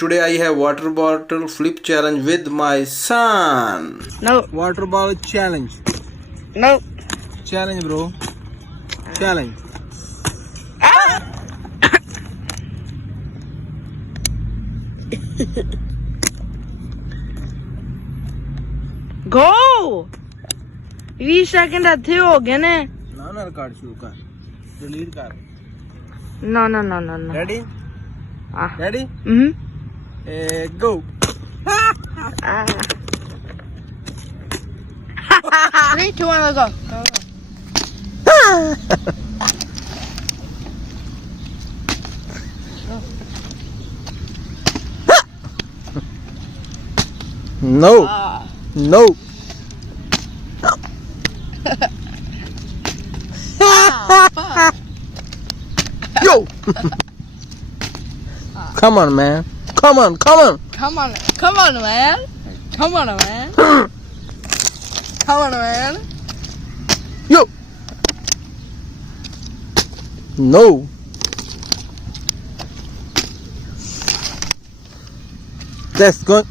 Today I have water bottle flip challenge with my son. No. Water bottle challenge. No. Challenge, bro. Challenge. Go! 20 second अच्छे हो गए ने ना record शुरू कर डिलीट कर No, no, no, no, no. Ready Ah. Ready go 3, 2, 1, go. No. No. Yo. Come on, man. Come on. Come on, man. Come on, man. Come on, man. Yo. No. That's good.